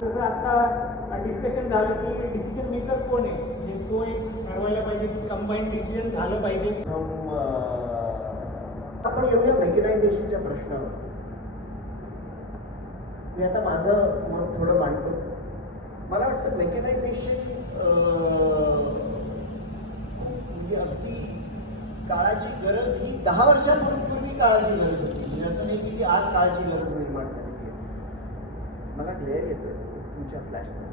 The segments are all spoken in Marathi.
जसं आता डिस्कशन झालं की डिसिजन मेकर कोण आहे, म्हणजे तो एक ठरवायला पाहिजे की कंबाईन डिसिजन झालं पाहिजे. आपण येऊया मेकॅनायझेशनच्या प्रश्नावर. मी आता माझं मत थोडं मांडतो. मला वाटतं मेकॅनायझेशन म्हणजे अगदी काळाची गरज ही 10 वर्षांपूर्वी काळाची गरज होती. म्हणजे असं नाही की ती आज काळाची गरज निर्माण झाली आहे. मला ग्लेअर येतोय तुमच्या फ्लॅशला.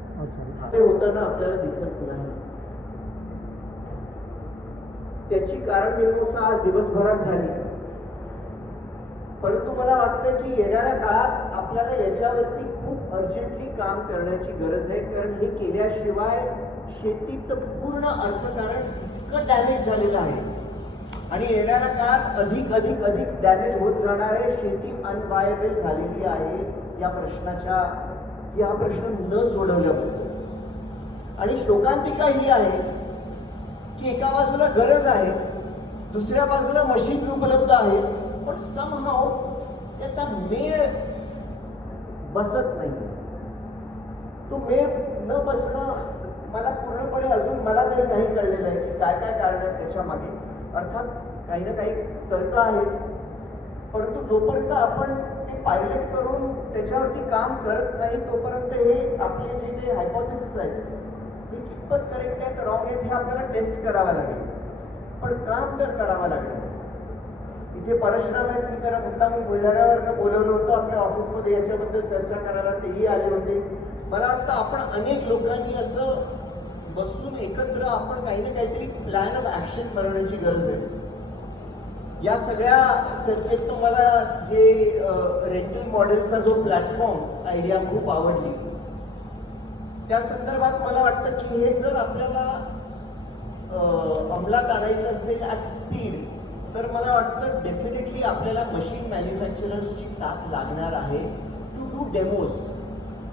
ते होतं ना आपल्याला दिसत नाही. त्याची कारण मीमांसा आज दिवसभरात झाली. परंतु मला वाटतं की येणाऱ्या काळात आपल्याला याच्यावरती खूप अर्जंटली काम करण्याची गरज आहे. कारण हे केल्याशिवाय शेतीचं पूर्ण अर्थकारण इतकं डॅमेज झालेलं आहे आणि येणाऱ्या काळात अधिक अधिक अधिक डॅमेज होत जाणार आहे. शेती अनवायबल झालेली आहे या हा प्रश्न न सोडवल्याबद्दल. आणि शोकांतिका ही आहे की एका बाजूला गरज आहे, दुसऱ्या बाजूला मशीन्स उपलब्ध आहेत, पण समहाव त्याचा मेळ बसत नाही. तो मेळ न बसणं मला पूर्णपणे अजून मला तरी नाही कळलेलं आहे की काय काय कारण आहेत त्याच्या मागे. अर्थात काही ना काही तर्क आहेत, परंतु जोपर्यंत आपण ते पायलट करून त्याच्यावरती काम करत नाही तोपर्यंत हे आपले जे काही हायपोथेसिस आहेत हे कितपत करेक्ट आहेत रॉंग आहेत हे आपल्याला टेस्ट करावं लागेल. पण काम तर करावं लागेल. इथे परशुराम आहेत, मी त्याला मुद्दाम बुलढाण्यावर बोलवलं होतं आपल्या ऑफिसमध्ये याच्याबद्दल चर्चा करायला, तेही आले होते. मला वाटतं आपण अनेक लोकांनी असं बसून एकत्र आपण काही ना काहीतरी प्लॅन ऑफ ऍक्शन बनवण्याची गरज आहे. या सगळ्या चर्चेत मला जे रेंटल मॉडेलचा जो प्लॅटफॉर्म आयडिया खूप आवडली. त्या संदर्भात मला वाटतं की हे जर आपल्याला अंमलात आणायचं असेल ॲट स्पीड तर मला वाटतं डेफिनेटली आपल्याला मशीन मॅन्युफॅक्चरर्सची साथ लागणार आहे टू डू डेमोज.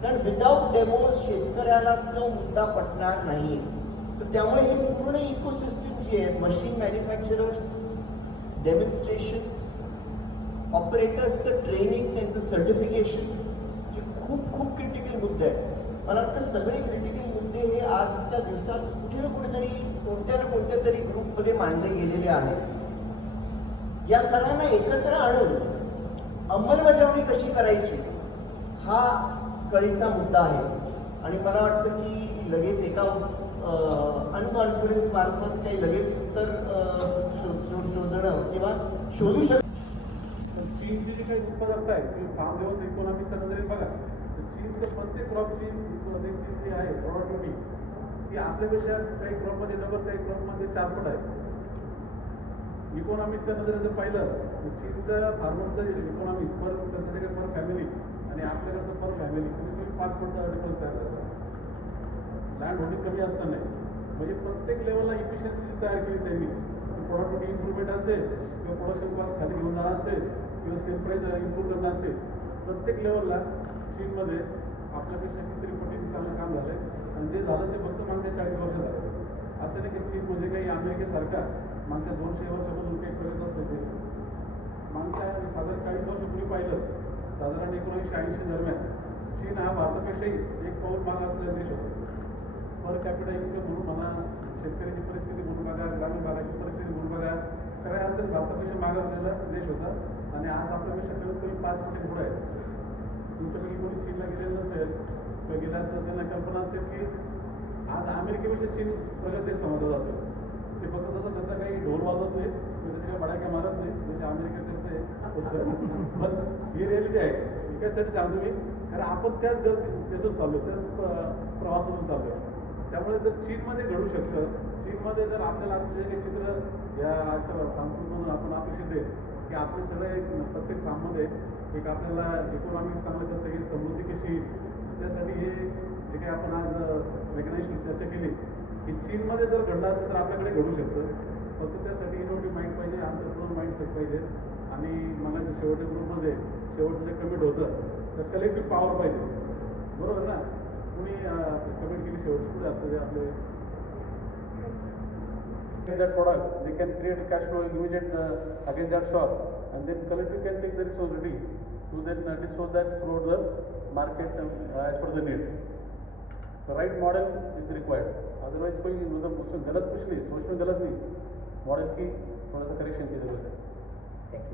कारण विदाऊट डेमोज शेतकऱ्याला तो मुद्दा पटणार नाही. तर त्यामुळे ही पूर्ण इकोसिस्टम जी आहे, मशीन मॅन्युफॅक्चरर्स, डेमॉन्स्ट्रेशन्स, ऑपरेटर्सचं ट्रेनिंग, त्यांचं सर्टिफिकेशन, हे खूप खूप क्रिटिकल मुद्दे आहेत. मला वाटतं सगळे क्रिटिकल मुद्दे हे आजच्या दिवसात कुठे ना कुठेतरी कोणत्या ना कोणत्या तरी ग्रुपमध्ये मांडले गेलेले आहेत. या सर्वांना एकत्र आणून अंमलबजावणी कशी करायची हा कळीचा मुद्दा आहे. आणि मला वाटतं की लगेच एका अनकॉन्फिडन्स मार्फत काही लगेच उत्तर शोधणं किंवा शोधू चीनची जी काही उत्पादकता आहे ती फार्म लेवल इकॉनॉमिक्सचा जरी बघा तर चीनचं प्रत्येक क्रॉपची उत्पादकची जी आहे प्रॉडक्टिव्हिटी ती आपल्यापेक्षा काही क्रॉपमध्ये डबल, काही क्रॉपमध्ये 4 पट आहे. इकॉनॉमिक्सच्या नजरेनं जर पाहिलं तर चीनचं फार्मरचं इकॉनॉमिक्स पर फॅमिली आणि आपल्याकडचं पर फॅमिली कमीत 5 पट डिफरन्स तयार करतात. लँड होल्डिंग कमी असताना म्हणजे प्रत्येक लेवलला इफिशियन्सी तयार केली त्यांनी. प्रॉडक्टिव्हिटी इम्प्रूव्हमेंट असेल किंवा प्रोडक्शन कॉस्ट खाली घेऊन जाणं असेल किंवा सेल प्राईस इम्प्रूव्ह करणं असेल, प्रत्येक लेवलला चीनमध्ये आपल्यापेक्षा कितीतरी पटीने चांगलं काम झालं आहे. आणि जे झालं ते फक्त मागच्या 40 वर्ष झालं. असं नाही की चीन म्हणजे काही अमेरिकेसारखा मागच्या 200 वर्षापासून काही प्रगत असतो देश. मागच्या साधारण 40 वर्षापूर्वी पाहिलं, साधारण 1980 दरम्यान चीन हा भारतापेक्षाही एक पाऊल माग असलेला देश होता. पर कॅपिटल इन्कम म्हणून म्हणा, शेतकऱ्याची परिस्थिती म्हणून बघा, ग्रामीण भागाची परिस्थिती म्हणून बघा, सगळ्या अंतर भारतापेक्षा माग असलेला देश होता. आणि आज आपल्यापेक्षा कमीत कमी 5 पटी पुढे आहे. तुमच्यापैकी कोणी चीनला गेलेलं नसेल किंवा गेला असेल त्यांना कल्पना असेल की आज अमेरिकेपेक्षा चीन प्रगत देश समजला जातो. ते फक्त तसं त्याचा काही ढोल वाजवत नाही किंवा त्याच्या काही बडाक्या मारत नाही जसे अमेरिकेत असते तसं. पण ही रिॲलिटी आहे. एकासाठी सांगतो मी, कारण आपण त्यातून चाललो, त्याच प्रवासातून चाललो. त्यामुळे जर चीनमध्ये घडू शकतं, चीनमध्ये जर आपल्याला जे काही चित्र या आजच्या फार्ममधून आपण अपेक्षित आहे की आपले सगळे प्रत्येक फार्ममध्ये एक आपल्याला इकॉनॉमिक्स चांगलं कसं येईल, समृद्धी कशी येईल, त्यासाठी हे जे काही आपण आज मेकॅनायझेशन चर्चा केली की चीनमध्ये जर घडलं असेल तर आपल्याकडे घडू शकतं. फक्त त्यासाठी इनोव्हेटिव्ह माइंड पाहिजे, आंतरप्रोनर माइंडसेट पाहिजे. आणि मला जे शेवटच्या ग्रुपमध्ये शेवटचं जे कमिट होतं तर कलेक्टिव्ह पॉवर पाहिजे. बरोबर ना? कुणी कमिट केली शेवटची पुढे असतं आपले that product, they can create cash flow immediate against that shop, and then collective can take the responsibility to then dispose that throughout the market as per the need. The right model is required. Otherwise कोई मतलब उसमें गलत कुछ नहीं, सोच में गलत नहीं, मॉडल की थोड़ा सा करेक्शन की जरूरत है. थँक्यू.